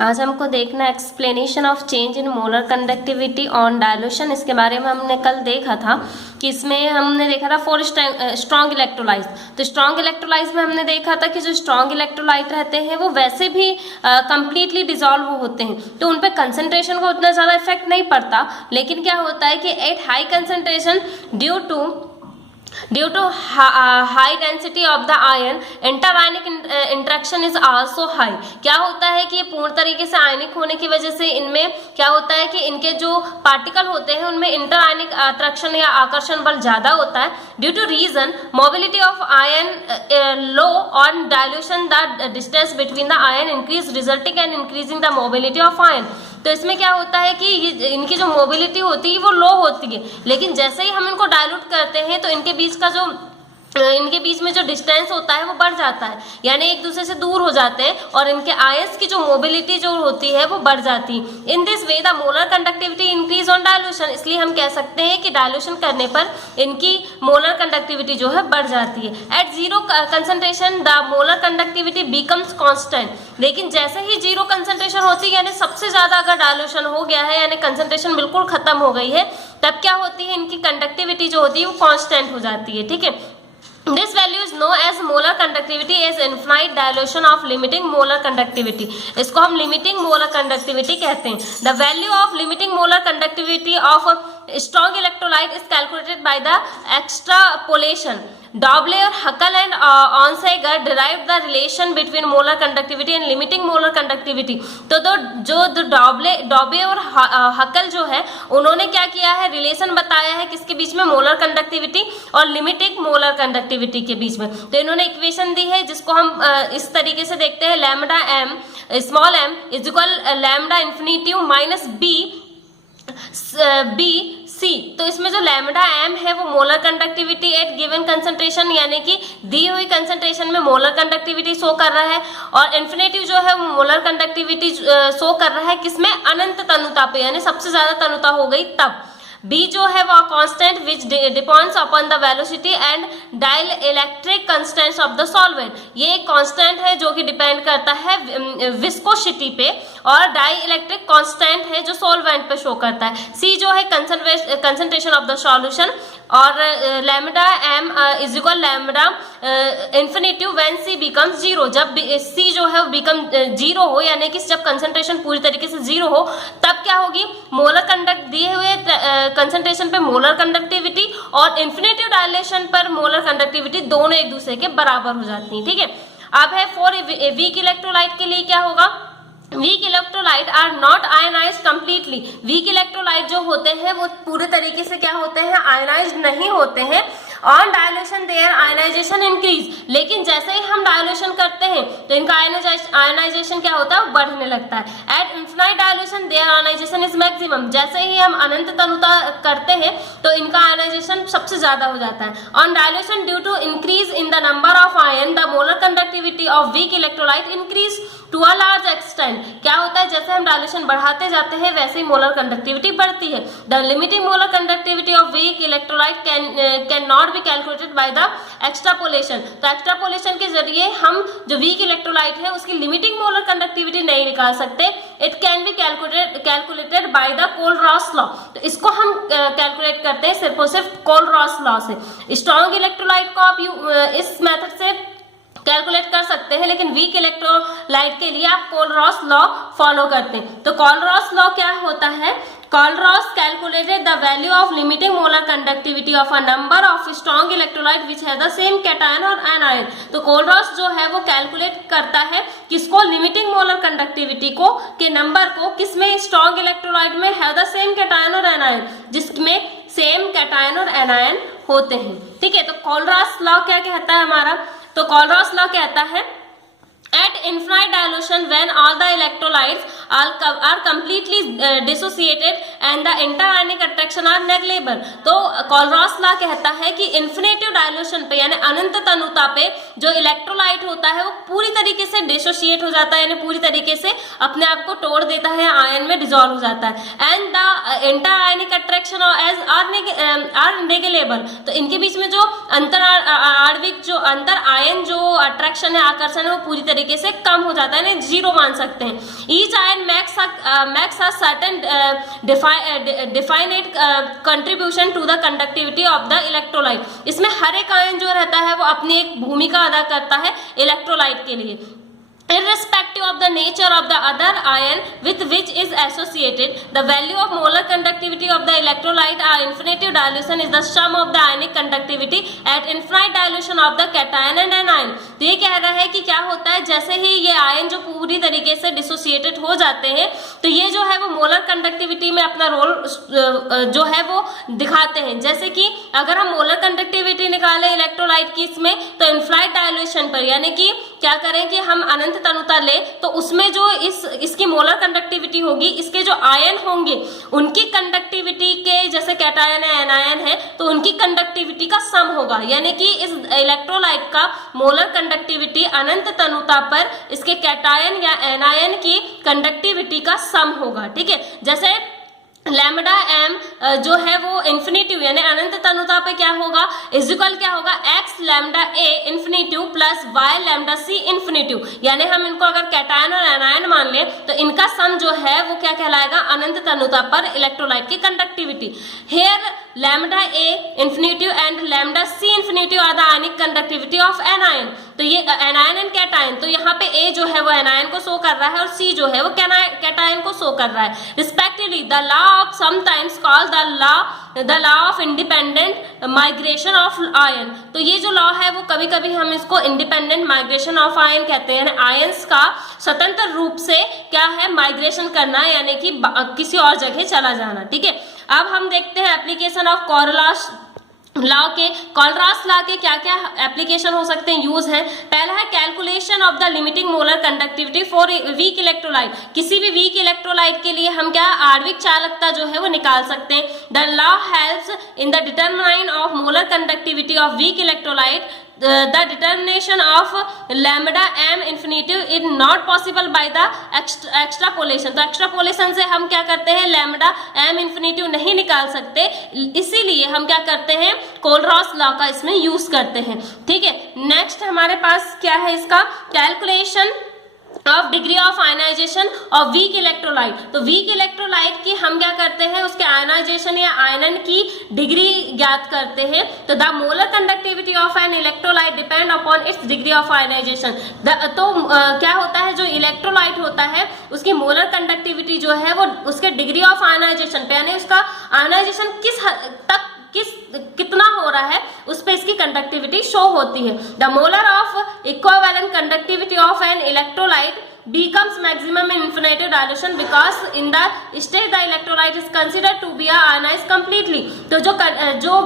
आज हमको देखना explanation of change in molar conductivity on dilution. इसके बारे में हमने कल देखा था कि इसमें हमने देखा था 4 स्ट्रॉन्ग इलेक्ट्रोलाइट। तो स्ट्रॉन्ग इलेक्ट्रोलाइट में हमने देखा था कि जो स्ट्रॉन्ग इलेक्ट्रोलाइट रहते हैं वो वैसे भी कंप्लीटली डिसॉल्व होते हैं, तो उन पर कंसंट्रेशन को उतना ज़्यादा इफेक्ट नहीं पड़ता। लेकिन क्या होता है कि at high concentration due to high density of the ion, inter-ionic interaction is also high। क्या होता है कि ये पूर्ण तरीके से आयनिक होने की वजह से इनमें क्या होता है कि इनके जो पार्टिकल होते हैं उनमें इंटर-आयनिक अट्रैक्शन या आकर्षण बल ज्यादा होता है। Due to reason mobility of ion low on dilution, the distance between the ion increase resulting and increasing the mobility of ion. तो इसमें क्या होता है कि इनकी जो मोबिलिटी होती है वो लो होती है, लेकिन जैसे ही हम इनको डायल्यूट करते हैं तो इनके बीच में जो डिस्टेंस होता है वो बढ़ जाता है, यानी एक दूसरे से दूर हो जाते हैं और इनके आयंस की जो मोबिलिटी जो होती है वो बढ़ जाती है। In this way the molar conductivity increase on dilution. इसलिए हम कह सकते हैं कि डायल्यूशन करने पर इनकी मोलर कंडक्टिविटी जो है बढ़ जाती है। At zero concentration the molar conductivity becomes constant. लेकिन जैसे ही जीरो कंसंट्रेशन होती है, यानी सबसे ज्यादा अगर डायल्यूशन हो गया है, यानी कंसंट्रेशन बिल्कुल खत्म हो गई है, तब क्या होती है, इनकी कंडक्टिविटी जो होती है वो कांस्टेंट हो जाती है। ठीक है, This value is known as molar conductivity as infinite dilution of limiting molar conductivity। इसको हम limiting molar conductivity कहते हैं। The value of limiting molar conductivity of strong electrolyte is calculated by the extrapolation। Doble और Huckel and Onsager derived the relation between molar conductivity and limiting molar conductivity। तो जो डॉबले और हकल जो है उन्होंने क्या किया है, रिलेशन बताया है किसके बीच में, मोलर कंडक्टिविटी और लिमिटिंग मोलर कंडक्टिविटी के बीच में। तो इन्होंने इक्वेशन दी है जिसको हम इस तरीके से देखते हैं, lambda M small M is equal lambda infinity minus B C. तो इसमें जो लैम्डा एम है वो molar conductivity at given concentration, यानी कि दी हुई कंसंट्रेशन में मोलर कंडक्टिविटी शो कर रहा है, और इन्फिनेटिव जो है वो मोलर कंडक्टिविटी शो कर रहा है किसमें, अनंत तनुता पे, यानी सबसे ज्यादा तनुता हो गई तब। B जो है वो constant which depends upon the velocity and dielectric constants of the solvent. ये एक कांस्टेंट है जो कि डिपेंड करता है विस्कोसिटी पे, और डाइलेक्ट्रिक कांस्टेंट है जो सॉल्वेंट पे शो करता है। C जो है कंसंट्रेशन ऑफ द सॉल्यूशन, और lambda M is equal lambda infinitive when C becomes zero. जब C जो है वो बिकम जीरो हो, यानी कि जब कंसंट्रेशन पूरी तरीके से जीरो हो, तब क्या होगी, मोलर कंडक्ट दिए हुए कंसंट्रेशन पे मोलर कंडक्टिविटी और इन्फिनिटिव डायलेशन पर मोलर कंडक्टिविटी दोनों एक दूसरे के बराबर हो जाती है। ठीक है, अब है फॉर वीक इलेक्ट्रोलाइट के लिए क्या होगा, weak electrolyte are not ionise completely. Weak electrolyte जो होते हैं वो पूरे तरीके से क्या होते हैं, आयनाइज नहीं होते हैं। On dilution their ionisation increase. लेकिन जैसे ही हम डायल्यूशन करते हैं तो इनका आयनाइजेशन क्या होता है, वो बढ़ने लगता है। At infinite dilution their ionisation is maximum. जैसे ही हम अनंत तनुता करते हैं तो इनका आयनाइजेशन सबसे ज्यादा हो जाता है। On dilution due to increase in the number of ion the molar conductivity of weak electrolyte increase to a large extent. क्या होता है, जैसे हम डायल्यूशन बढ़ाते जाते हैं वैसे ही मोलर कंडक्टिविटी बढ़ती है। The limiting molar conductivity of weak electrolyte can not be calculated by the extrapolation. तो एक्सट्रापोलेशन के जरिए हम जो वीक इलेक्ट्रोलाइट है उसकी लिमिटिंग मोलर कंडक्टिविटी नहीं निकाल सकते। It can be calculated by the Kohlrausch law. तो इसको हम कैलकुलेट करते हैं सिर्फ और सिर्फ कोल-रॉस लॉ से। स्ट्रॉन्ग इलेक्ट्रोलाइट को आप इस मेथड से कैलकुलेट कर सकते हैं, लेकिन वीक इलेक्ट्रोलाइट के लिए आप कोल-रॉस लॉ फॉलो करते हैं। तो कोल-रॉस लॉ क्या होता है, Kohlrausch calculated the value of limiting molar conductivity of a number of strong electrolyte which है द सेम कैटायन और एनायन। तो कोल-रॉस जो है वो कैलकुलेट करता है किसको, लिमिटिंग मोलर कंडक्टिविटी को के नंबर को, किसमें, स्ट्रॉन्ग इलेक्ट्रोलाइट में है द सेम कैटायन और एनायन, जिसमें सेम कैटायन और एनायन होते हैं। ठीक है, तो कोल-रॉस लॉ क्या कहता है हमारा, तो कोल-रॉस लॉ कहता है at infinite dilution when all the electrolytes are completely dissociated and the interionic attraction are negligible. तो कोलरॉस लॉ कहता है कि इन्फिनेटिव डायल्यूशन पे यानी अनंत तनुता पे जो इलेक्ट्रोलाइट होता है वो पूरी तरीके से डिसोशिएट हो जाता है, यानी पूरी तरीके से अपने आप को तोड़ देता है, आयन में डिसॉल्व हो जाता है। And the interionic attraction are negligible. तो इनके बीच में जो अंतर आणविक जो अंतर आयन जो अट्रैक्शन है, आकर्षण है, वो पूरी तरीके से कम हो जाता है, यानी जीरो मान सकते हैं। Each ion makes a certain definite contribution to the conductivity of the electrolyte. इसमें हर एक आयन जो रहता है वो अपनी एक भूमिका अदा करता है इलेक्ट्रोलाइट के लिए। Irrespective of the nature of the other ion with which is associated, the value of molar conductivity of the electrolyte or infinitive dilution is the sum of the ionic conductivity at infinite dilution of the cation and anion। तो ये कह रहा है कि क्या होता है, जैसे ही ये आयन जो पूरी तरीके से डिसोसिएटेड हो जाते हैं तो ये जो है वो मोलर कंडक्टिविटी में अपना रोल जो है वो दिखाते हैं। जैसे कि अगर हम मोलर कंडक्टिविटी निकालें इलेक्ट्रोलाइट की इसमें, तो इनफाइनाइट डायल्यूशन पर यानी कि क्या करें कि हम अनंत तनुता ले तो उसमें जो इसकी मोलर कंडक्टिविटी होगी, इसके जो आयन होंगे उनकी कंडक्टिविटी के जैसे कैटायन है एनायन है तो उनकी कंडक्टिविटी का सम होगा, यानी कि इस इलेक्ट्रोलाइट का मोलर कंडक्टिविटी अनंत तनुता पर इसके कैटायन या एनायन की कंडक्टिविटी का सम होगा। ठीक है, जैसे लैम्डा एम जो है वो इन्फिनिटिव यानी अनंत तनुता पे क्या होगा, इक्वल क्या होगा, x lambda A infinitive plus Y lambda C infinitive. यानी हम इनको अगर कैटायन और एनायन मान ले तो इनका सम जो है वो क्या कहलाएगा, अनंत तनुता पर इलेक्ट्रोलाइट की conductivity. Here lambda A infinitive and lambda C infinitive are the ionic conductivity of anion. तो ये एनायन एंड कैटायन, तो यहाँ पे ए जो है वो एनायन को शो कर रहा है और सी जो है वो कैटायन को शो कर रहा है respectively. The law of sometimes called the law of independent migration of ion. तो ये जो लॉ है वो कभी कभी हम इसको इंडिपेंडेंट माइग्रेशन ऑफ आयन कहते हैं, आयंस का स्वतंत्र रूप से क्या है माइग्रेशन करना, यानी कि किसी और जगह चला जाना। ठीक है, अब हम देखते हैं एप्लीकेशन ऑफ कोलरॉस लॉ के। कोलरॉस लॉ के क्या क्या एप्लीकेशन हो सकते हैं, यूज है। पहला है calculation of the limiting molar conductivity for weak electrolyte. किसी भी वीक इलेक्ट्रोलाइट के लिए हम क्या आणविक चालकता जो है वो निकाल सकते हैं। The law helps in the determine of molar conductivity of weak electrolyte. The determination of lambda m infinitive is not possible by the extrapolation। तो एक्स्ट्रापोलेशन से हम क्या करते हैं, लैम्डा m infinitive नहीं निकाल सकते, इसीलिए हम क्या करते हैं, कोलरॉस लॉ का इसमें यूज करते हैं। ठीक है, नेक्स्ट हमारे पास क्या है इसका, calculation of degree of ionisation of weak electrolyte. तो वीक इलेक्ट्रोलाइट की हम क्या करते हैं, उसके आयनाइजेशन या आयनन की डिग्री ज्ञात करते हैं। तो the molar conductivity of an electrolyte depend upon its degree of ionisation. तो क्या होता है, जो इलेक्ट्रोलाइट होता है उसकी मोलर कंडक्टिविटी जो है वो उसके डिग्री ऑफ आयनाइजेशन पे, यानी उसका आयनाइजेशन कितना हो रहा है उस पे इसकी कंडक्टिविटी शो होती है। The molar of equivalent conductivity of an electrolyte becomes maximum in infinitive dilution because in the state the electrolyte is considered to be ionized completely। तो जो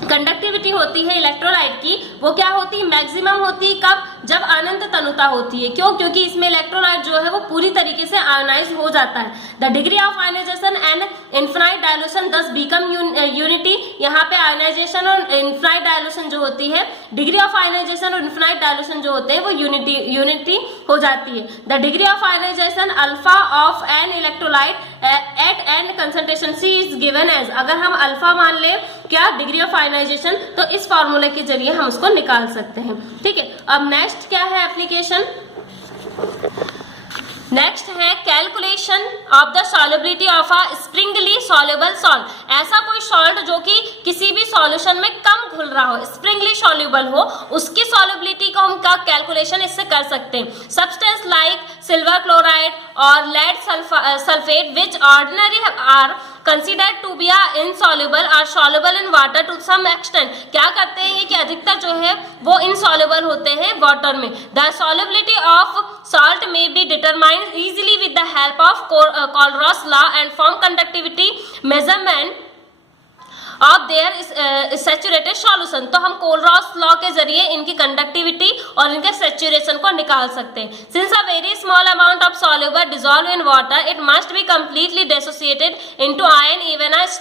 कंडक्टिविटी होती है इलेक्ट्रोलाइट की वो क्या होती है, मैक्सिमम होती है कब, जब अनंत तनुता होती है। क्यों, क्योंकि इसमें इलेक्ट्रोलाइट जो है वो पूरी तरीके से आयनाइज हो जाता है। The degree of ionisation and infinite dilution thus become unity. यहाँ पे आयनाइजेशन और इनफिनाइट डायल्यूशन जो होती है, डिग्री ऑफ आयनाइजेशन और इनफिनाइट डायल्यूशन जो होते हैं वो यूनिटी हो जाती है। The degree of ionisation alpha of an electrolyte at an concentration C is given as. अगर हम अल्फा मान ले क्या, डिग्री ऑफ आयनाइजेशन, तो इस फॉर्मूले के जरिए हम उसको निकाल सकते हैं। ठीक है, अब नेक्स्ट क्या है एप्लीकेशन, नेक्स्ट है calculation of the solubility of a Sprüngli soluble salt. ऐसा कोई सॉल्ट जो कि किसी भी सॉल्यूशन में कम घुल रहा हो, स्प्रिंगली सॉल्युबल हो, उसकी सॉल्युबिलिटी को हम का कैलकुलेशन इससे कर सकते हैं। सब्सटेंस लाइक सिल्वर क्लोराइड और lead sulphate which ordinary are considered to be insoluble are soluble in water to some extent। क्या करते हैं ये कि अधिकतर जो है वो insoluble होते हैं वाटर में। The solubility of salt may be determined easily with the help of Kohlrausch law and form conductivity measurement of their saturated solution. तो हम कोलरॉस लॉ के जरिए इनकी कंडक्टिविटी और इनके सैचुरेशन को निकाल सकते हैं। Since a very small amount of soluble dissolved in water, it must be completely dissociated into ion even as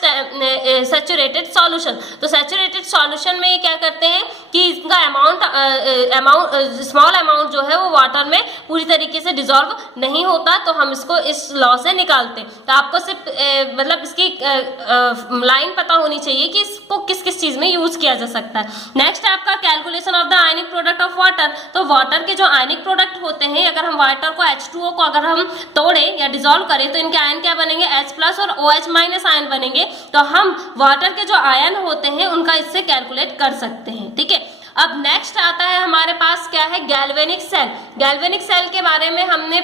saturated solution. तो saturated solution में ये क्या करते हैं कि इसका स्मॉल अमाउंट जो है वो वाटर में पूरी तरीके से डिसॉल्व नहीं होता, तो हम इसको इस लॉ से निकालते हैं। तो आपको सिर्फ मतलब इसकी लाइन पता होनी चाहिए कि इसको किस किस चीज में यूज किया जा सकता है। नेक्स्ट है आपका calculation of the ionic product of water. तो वाटर के जो आयनिक प्रोडक्ट होते हैं, अगर हम वाटर को H2O को अगर हम तोड़े या डिसॉल्व करें तो इनके आयन क्या बनेंगे, H+ और OH- आयन बनेंगे। तो हम वाटर के जो आयन होते हैं उनका इससे कैलकुलेट कर सकते हैं, ठीक है। अब नेक्स्ट आता है हमारे पास क्या है, गैल्वेनिक सेल। गैल्वेनिक सेल के बारे में हमने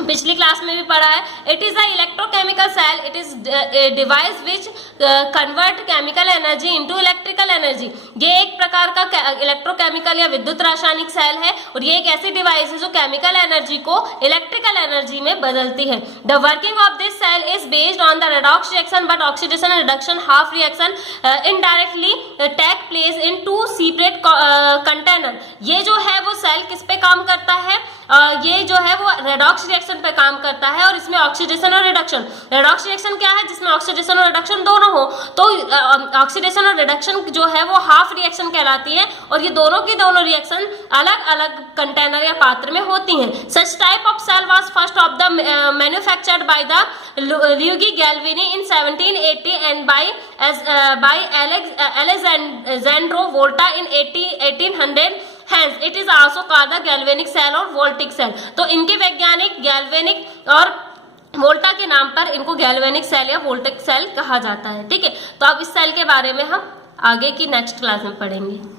पिछली क्लास में भी पढ़ा है। It is a electrochemical cell, it is device which convert chemical energy into electrical energy. ये एक प्रकार का इलेक्ट्रोकेमिकल या विद्युत रासायनिक सेल है और ये एक ऐसी डिवाइस है जो केमिकल एनर्जी को इलेक्ट्रिकल एनर्जी में बदलती है। The working of this cell is based on the redox reaction, but oxidation and reduction half reaction indirectly take place in two separate container. ये जो है वो सेल किस पे काम करता है, ये जो है वो रेडॉक्स रिएक्शन पे काम करता है और इसमें ऑक्सीडेशन और रिडक्शन। रेडॉक्स रिएक्शन क्या है, जिसमें ऑक्सीडेशन और रिडक्शन दोनों हो, तो ऑक्सीडेशन और रिडक्शन जो है वो हाफ रिएक्शन कहलाती है और ये दोनों की दोनों रिएक्शन अलग अलग कंटेनर या पात्र में होती हैं। Such type of cell was first of the manufactured by the Luigi Galvani in 1780 and by Alessandro Volta in 1800। Hence, it is also called the galvanic cell और voltaic cell। तो इनके वैज्ञानिक गैल्वेनिक और वोल्टा के नाम पर इनको गैल्वेनिक सेल या वोल्टिक सेल कहा जाता है, ठीक है। तो अब इस सेल के बारे में हम आगे की नेक्स्ट क्लास में पढ़ेंगे।